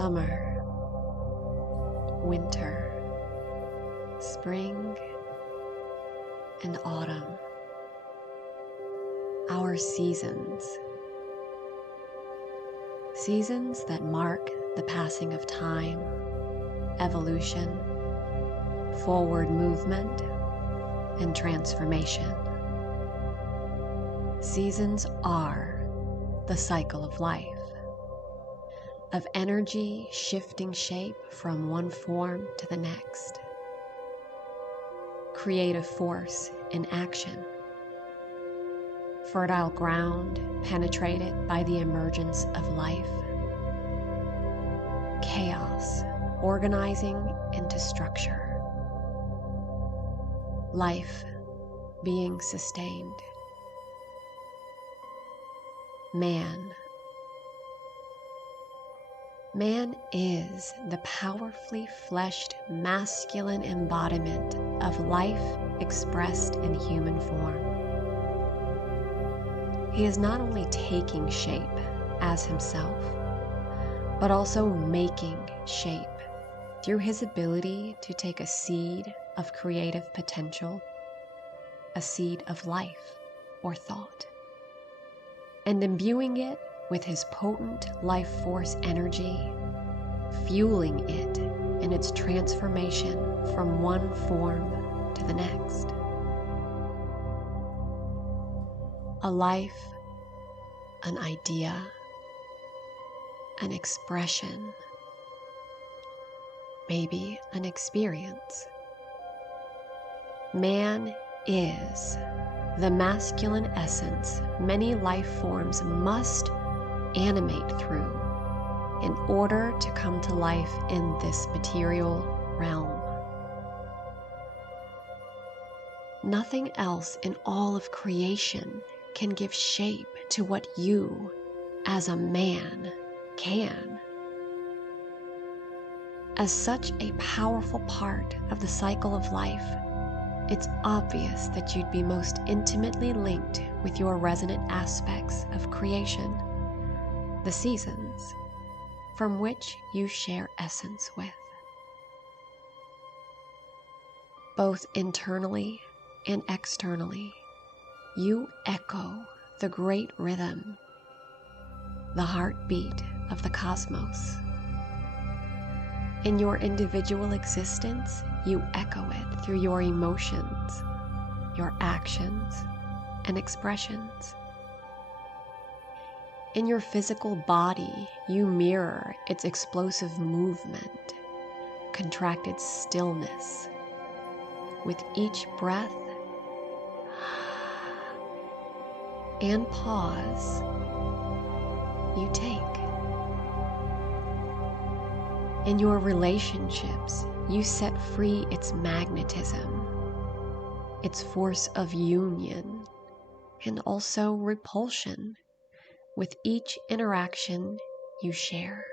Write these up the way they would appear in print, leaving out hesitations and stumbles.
summer, winter, spring, and autumn. Our seasons. Seasons that mark the passing of time, evolution, forward movement, and transformation. Seasons are the cycle of life, of energy shifting shape from one form to the next. Creative force in action. Fertile ground penetrated by the emergence of life. Chaos organizing into structure. Life being sustained. Man. Man is the powerfully fleshed masculine embodiment of life expressed in human form. He is not only taking shape as himself, but also making shape through his ability to take a seed of creative potential, a seed of life or thought, and imbuing it with his potent life force energy, fueling it in its transformation from one form to the next. A life, an idea, an expression, maybe an experience. Man is the masculine essence many life forms must animate through in order to come to life in this material realm. Nothing else in all of creation can give shape to what you, as a man, can. As such a powerful part of the cycle of life, it's obvious that you'd be most intimately linked with your resonant aspects of creation, the seasons, from which you share essence with. Both internally and externally, you echo the great rhythm, the heartbeat of the cosmos. In your individual existence, you echo it through your emotions, your actions, and expressions. In your physical body, you mirror its explosive movement, contracted stillness. With each breath and pause you take. In your relationships, you set free its magnetism, its force of union, and also repulsion with each interaction you share.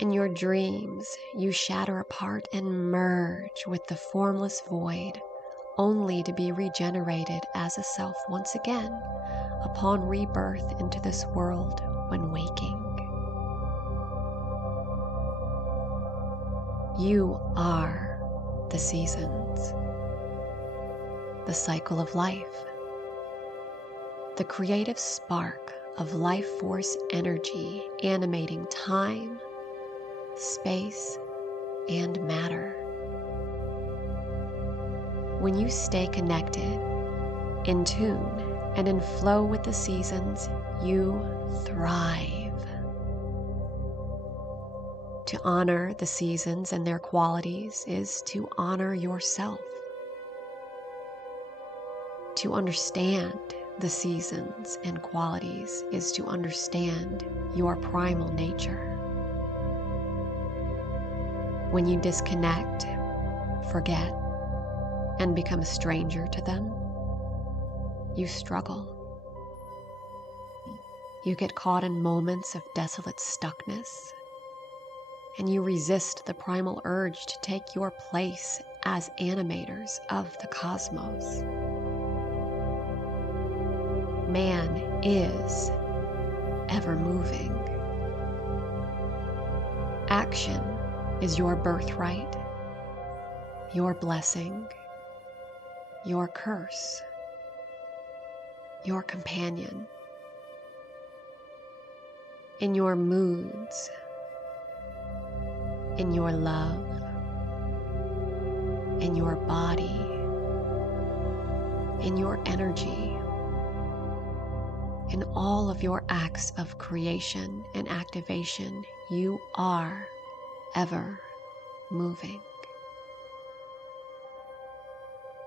In your dreams, you shatter apart and merge with the formless void, only to be regenerated as a self once again upon rebirth into this world when waking. You are the seasons, the cycle of life, the creative spark of life force energy animating time, space, and matter. When you stay connected, in tune, and in flow with the seasons, you thrive. To honor the seasons and their qualities is to honor yourself. To understand the seasons and qualities is to understand your primal nature. When you disconnect, forget, and become a stranger to them, you struggle. You get caught in moments of desolate stuckness, and you resist the primal urge to take your place as animators of the cosmos. Man is ever moving, Action is your birthright, your blessing, your curse, your companion. In your moods, in your love, in your body, in your energy, in all of your acts of creation and activation, you are ever moving.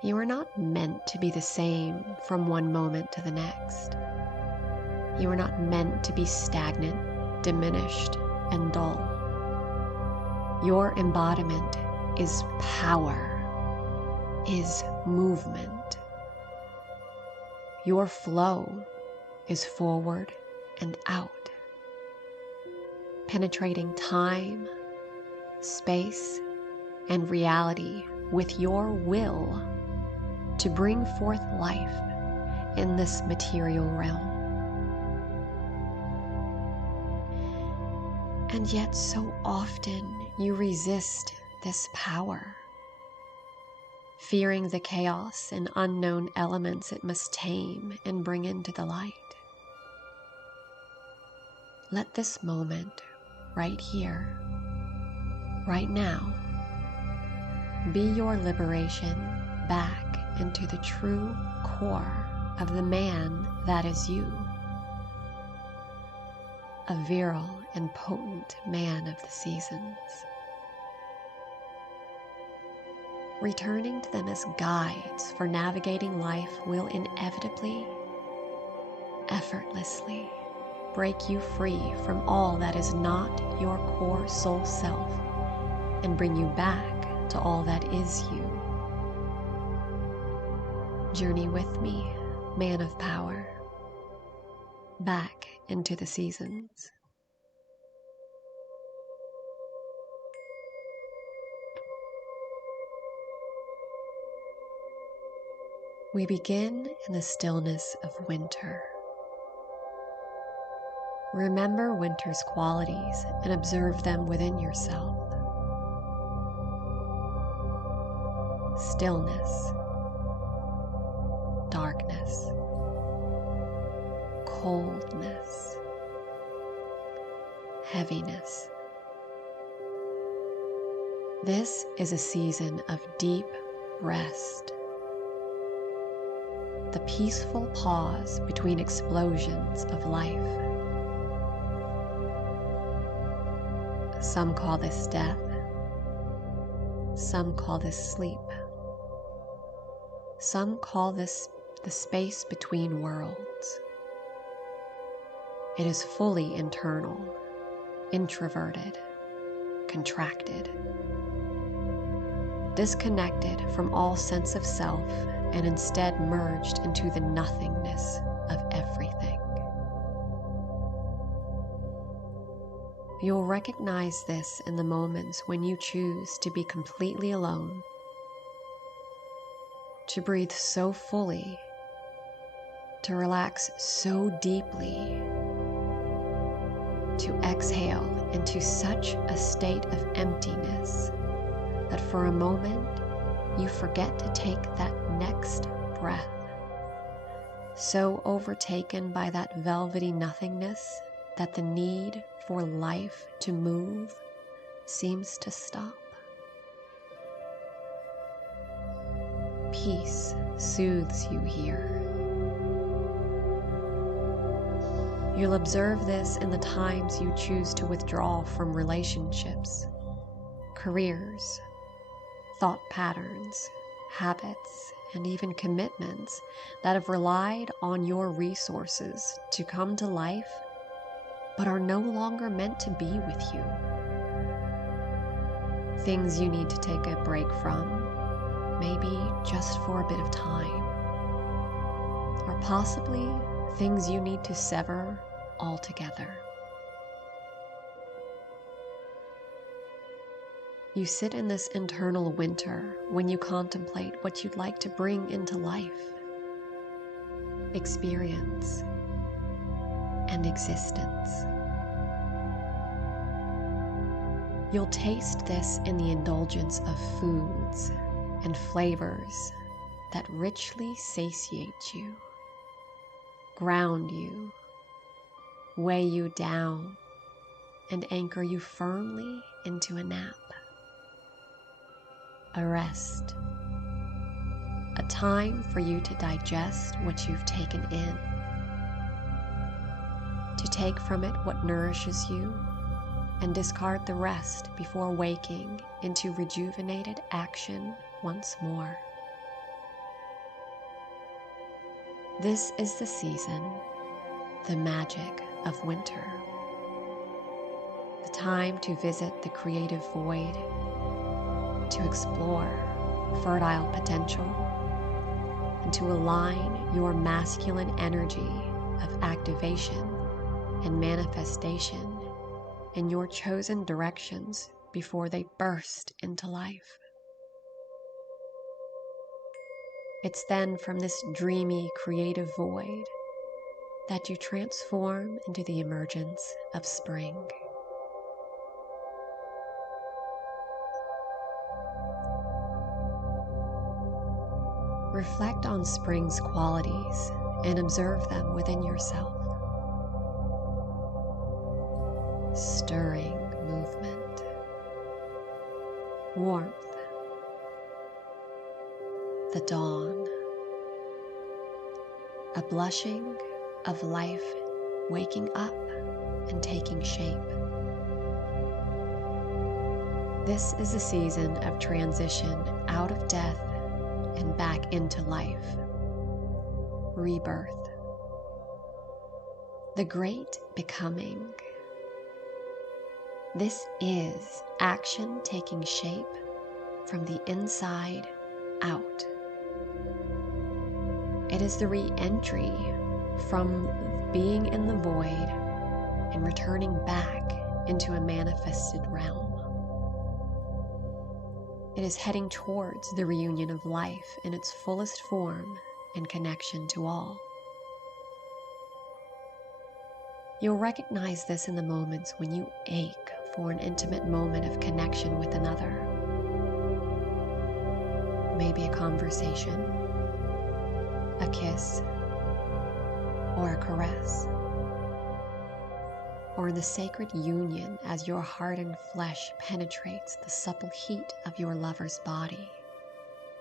You are not meant to be the same from one moment to the next. You are not meant to be stagnant, diminished, and dull. Your embodiment is power, is movement. Your flow is forward and out, penetrating time, space, and reality with your will to bring forth life in this material realm. And yet so often you resist this power, fearing the chaos and unknown elements it must tame and bring into the light. Let this moment, right here, right now, be your liberation back into the true core of the man that is you. A virile and potent man of the seasons. Returning to them as guides for navigating life will inevitably, effortlessly break you free from all that is not your core soul self and bring you back to all that is you. Journey with me, man of power, back into the seasons. We begin in the stillness of winter. Remember winter's qualities and observe them within yourself. Stillness, darkness, coldness, heaviness. This is a season of deep rest. The peaceful pause between explosions of life. Some call this death. Some call this sleep. Some call this the space between worlds. It is fully internal, introverted, contracted, disconnected from all sense of self and instead merged into the nothingness of everything. You'll recognize this in the moments when you choose to be completely alone, to breathe so fully, to relax so deeply, to exhale into such a state of emptiness that for a moment you forget to take that next breath, so overtaken by that velvety nothingness that the need for life to move seems to stop. Peace soothes you here. You'll observe this in the times you choose to withdraw from relationships, careers, thought patterns, habits, and even commitments that have relied on your resources to come to life but are no longer meant to be with you. Things you need to take a break from, maybe just for a bit of time, or possibly things you need to sever altogether. You sit in this internal winter when you contemplate what you'd like to bring into life, experience, and existence. You'll taste this in the indulgence of foods and flavors that richly satiate you, ground you, weigh you down, and anchor you firmly into a nap, a rest, a time for you to digest what you've taken in, to take from it what nourishes you, and discard the rest before waking into rejuvenated action once more. This is the season, the magic of winter. The time to visit the creative void, to explore fertile potential, and to align your masculine energy of activation and manifestation in your chosen directions before they burst into life. It's then from this dreamy, creative void that you transform into the emergence of spring. Reflect on spring's qualities and observe them within yourself. Stirring movement, warmth, the dawn, a blushing of life waking up and taking shape. This is a season of transition out of death and back into life, rebirth, the great becoming. This is action taking shape from the inside out. It is the re-entry from being in the void and returning back into a manifested realm. It is heading towards the reunion of life in its fullest form and connection to all. You'll recognize this in the moments when you ache for an intimate moment of connection with another. Maybe a conversation, a kiss, or a caress. Or in the sacred union as your heart and flesh penetrates the supple heat of your lover's body,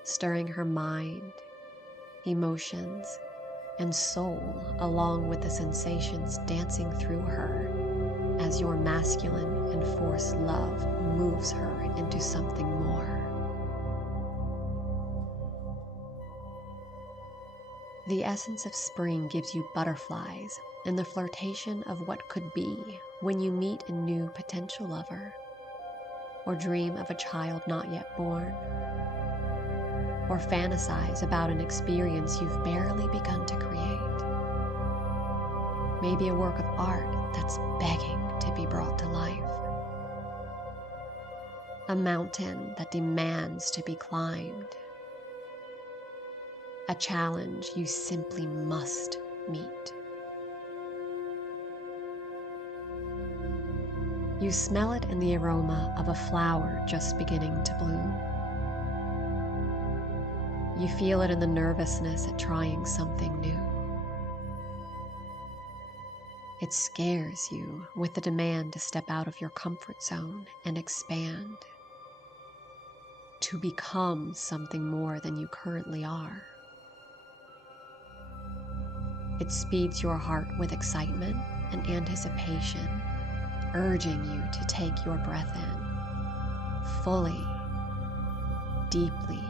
stirring her mind, emotions, and soul along with the sensations dancing through her as your masculine and forced love moves her into something more. The essence of spring gives you butterflies and the flirtation of what could be when you meet a new potential lover, or dream of a child not yet born, or fantasize about an experience you've barely begun to create. Maybe a work of art that's begging to be brought to life. A mountain that demands to be climbed. A challenge you simply must meet. You smell it in the aroma of a flower just beginning to bloom. You feel it in the nervousness at trying something new. It scares you with the demand to step out of your comfort zone and expand, to become something more than you currently are. It speeds your heart with excitement and anticipation, urging you to take your breath in, fully, deeply,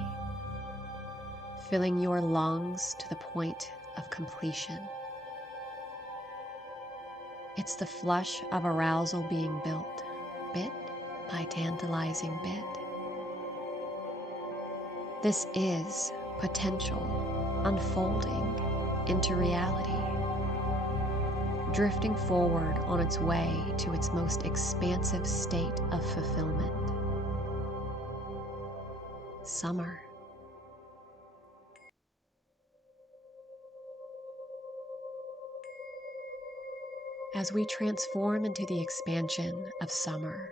filling your lungs to the point of completion. It's the flush of arousal being built, bit by tantalizing bit. This is potential unfolding into reality, drifting forward on its way to its most expansive state of fulfillment. Summer. As we transform into the expansion of summer,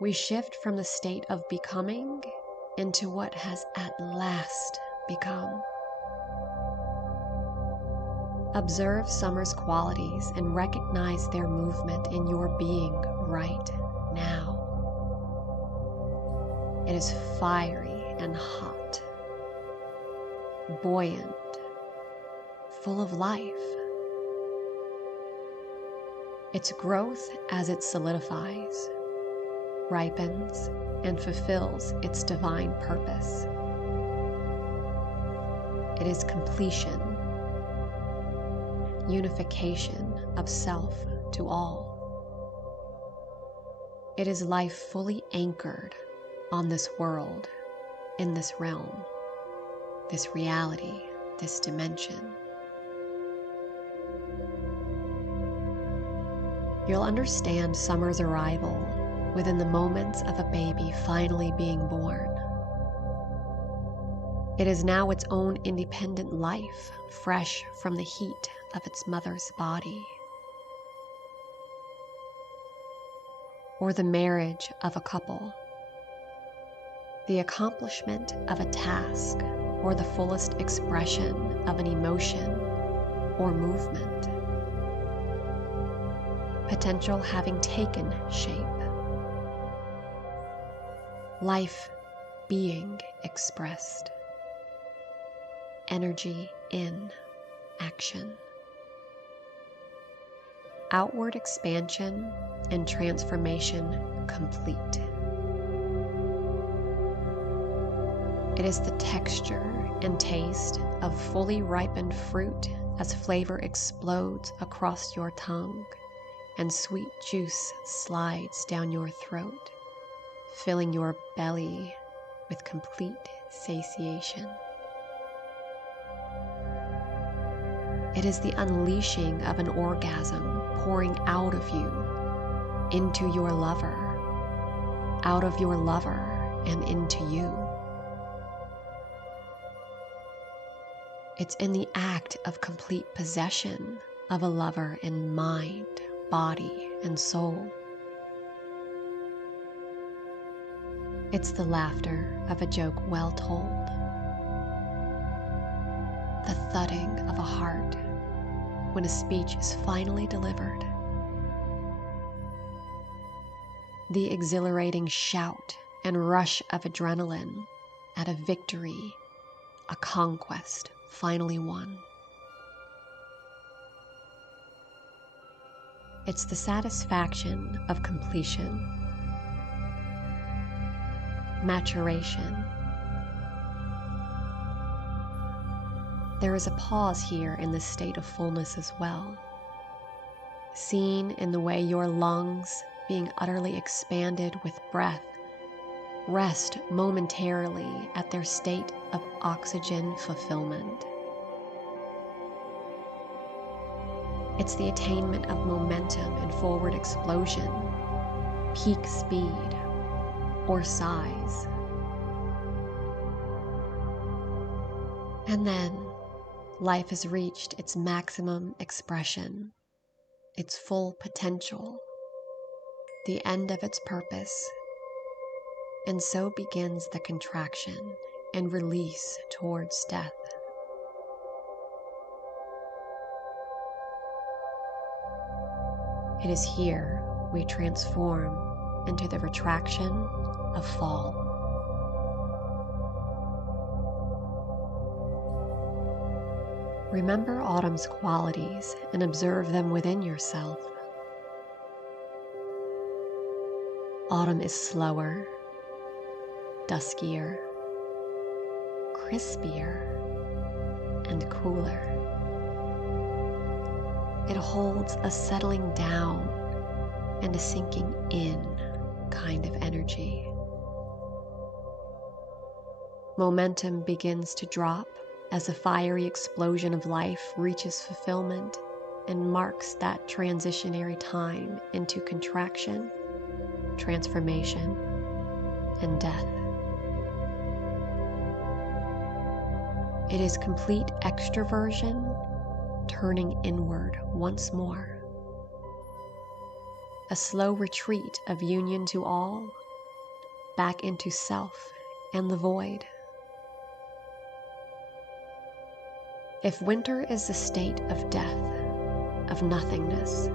we shift from the state of becoming into what has at last become. Observe summer's qualities and recognize their movement in your being right now. It is fiery and hot, buoyant, full of life. Its growth as it solidifies, ripens, and fulfills its divine purpose. It is completion, unification of self to all. It is life fully anchored on this world, in this realm, this reality, this dimension. You'll understand summer's arrival within the moments of a baby finally being born. It is now its own independent life, fresh from the heat of its mother's body. Or the marriage of a couple, the accomplishment of a task, or the fullest expression of an emotion or movement. Potential having taken shape. Life being expressed. Energy in action. Outward expansion and transformation complete. It is the texture and taste of fully ripened fruit as flavor explodes across your tongue and sweet juice slides down your throat, filling your belly with complete satiation. It is the unleashing of an orgasm pouring out of you into your lover, out of your lover and into you. It's in the act of complete possession of a lover in mind, body, and soul. It's the laughter of a joke well told, the thudding of a heart when a speech is finally delivered, the exhilarating shout and rush of adrenaline at a victory, a conquest finally won. It's the satisfaction of completion, maturation. There is a pause here in this state of fullness as well, seen in the way your lungs, being utterly expanded with breath, rest momentarily at their state of oxygen fulfillment. It's the attainment of momentum and forward explosion, peak speed, or size. And then life has reached its maximum expression, its full potential, the end of its purpose, and so begins the contraction and release towards death. It is here we transform into the retraction of fall. Remember autumn's qualities and observe them within yourself. Autumn is slower, duskier, crispier, and cooler. It holds a settling down and a sinking in kind of energy. Momentum begins to drop as the fiery explosion of life reaches fulfillment and marks that transitionary time into contraction, transformation, and death. It is complete extroversion turning inward once more. A slow retreat of union to all back into self and the void. If winter is the state of death, of nothingness,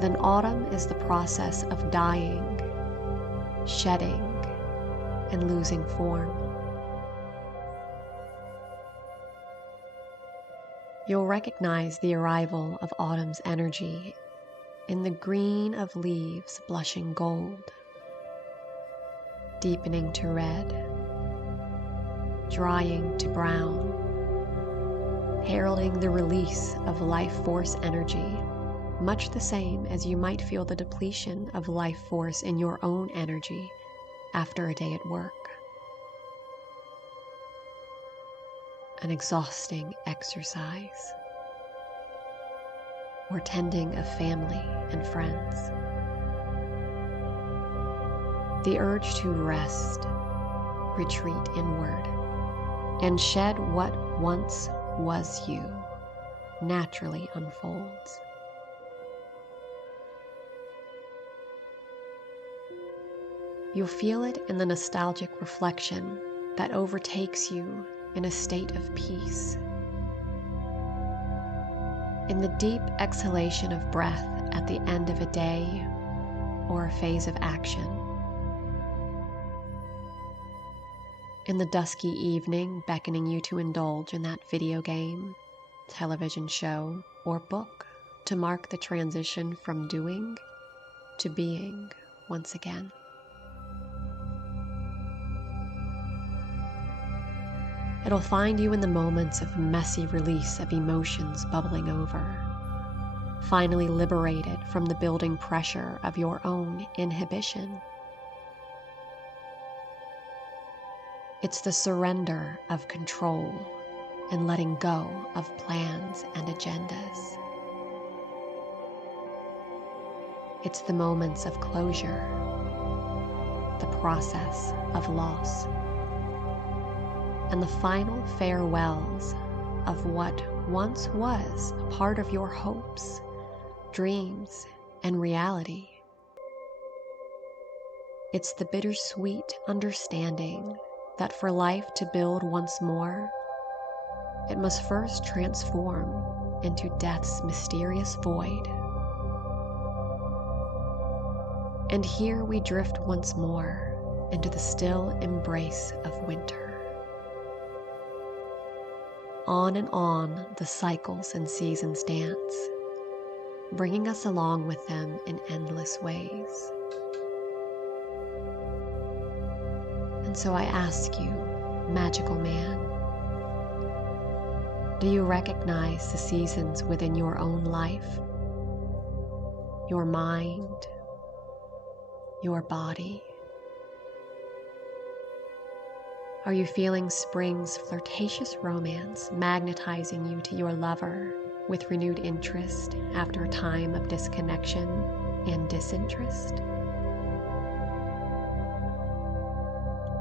then autumn is the process of dying, shedding, and losing form. You'll recognize the arrival of autumn's energy in the green of leaves blushing gold, deepening to red, drying to brown, heralding the release of life force energy, much the same as you might feel the depletion of life force in your own energy after a day at work. An exhausting exercise, or tending of family and friends. The urge to rest, retreat inward, and shed what once was you naturally unfolds. You'll feel it in the nostalgic reflection that overtakes you in a state of peace, in the deep exhalation of breath at the end of a day or a phase of action, in the dusky evening beckoning you to indulge in that video game, television show, or book to mark the transition from doing to being once again. It'll find you in the moments of messy release of emotions bubbling over, finally liberated from the building pressure of your own inhibition. It's the surrender of control and letting go of plans and agendas. It's the moments of closure, the process of loss, and the final farewells of what once was a part of your hopes, dreams, and reality. It's the bittersweet understanding that for life to build once more, it must first transform into death's mysterious void. And here we drift once more into the still embrace of winter. On and on the cycles and seasons dance, bringing us along with them in endless ways. And so I ask you, magical man, do you recognize the seasons within your own life, your mind, your body? Are you feeling spring's flirtatious romance magnetizing you to your lover with renewed interest after a time of disconnection and disinterest?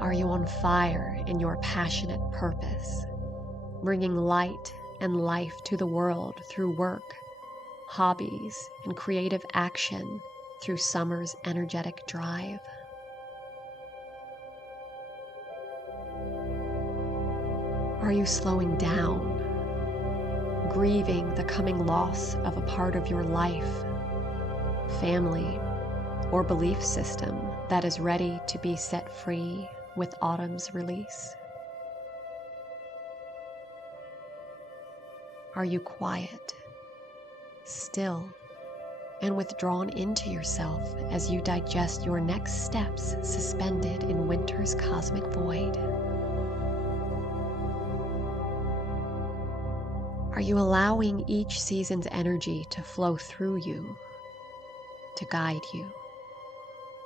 Are you on fire in your passionate purpose, bringing light and life to the world through work, hobbies, and creative action through summer's energetic drive? Are you slowing down, grieving the coming loss of a part of your life, family, or belief system that is ready to be set free with autumn's release? Are you quiet, still, and withdrawn into yourself as you digest your next steps suspended in winter's cosmic void? Are you allowing each season's energy to flow through you, to guide you,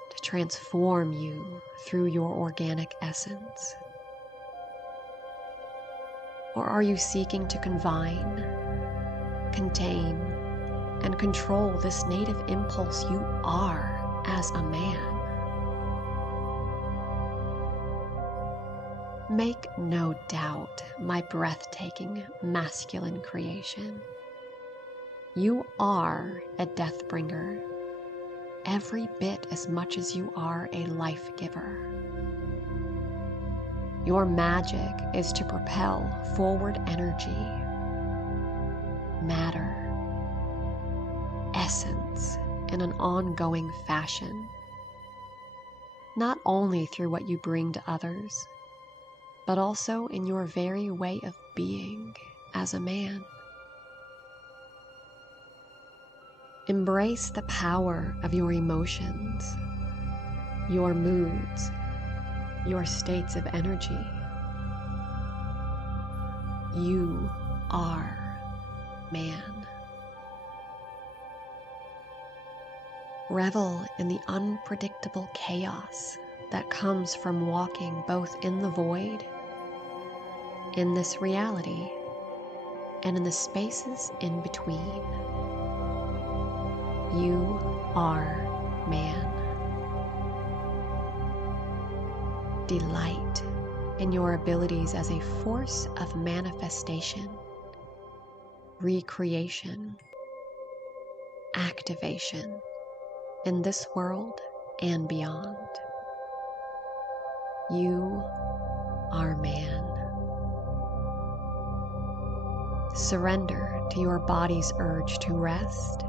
to transform you through your organic essence? Or are you seeking to confine, contain, and control this native impulse you are as a man? Make no doubt, my breathtaking masculine creation, you are a death bringer, every bit as much as you are a life giver. Your magic is to propel forward energy, matter, essence in an ongoing fashion, not only through what you bring to others, but also in your very way of being as a man. Embrace the power of your emotions, your moods, your states of energy. You are man. Revel in the unpredictable chaos that comes from walking both in the void, in this reality, and in the spaces in between. You are man. Delight in your abilities as a force of manifestation, recreation, activation in this world and beyond. You are man. Surrender to your body's urge to rest,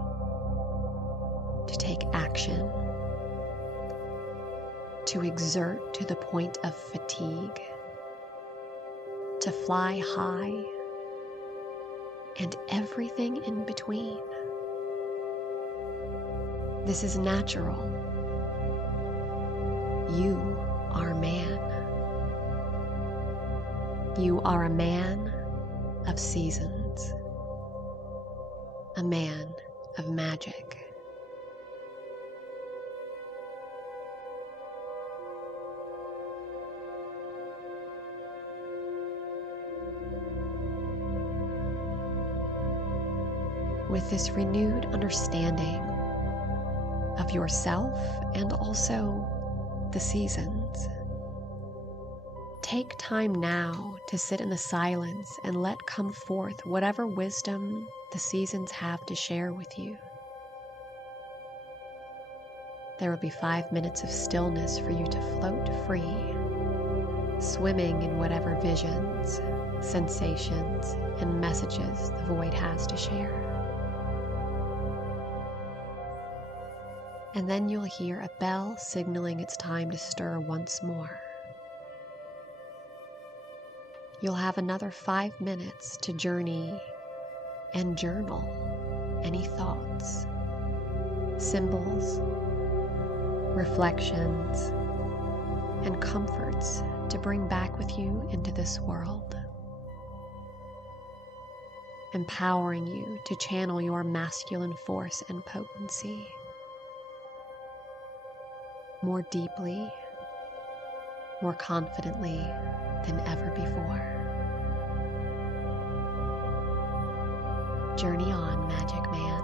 to take action, to exert to the point of fatigue, to fly high, and everything in between. This is natural. You are man. You are a man of seasons, a man of magic. With this renewed understanding of yourself and also the seasons, take time now to sit in the silence and let come forth whatever wisdom the seasons have to share with you. There will be 5 minutes of stillness for you to float free, swimming in whatever visions, sensations, and messages the void has to share. And then you'll hear a bell signaling it's time to stir once more. You'll have another 5 minutes to journey and journal any thoughts, symbols, reflections, and comforts to bring back with you into this world, empowering you to channel your masculine force and potency more deeply, more confidently than ever before. Journey on, Magic Man.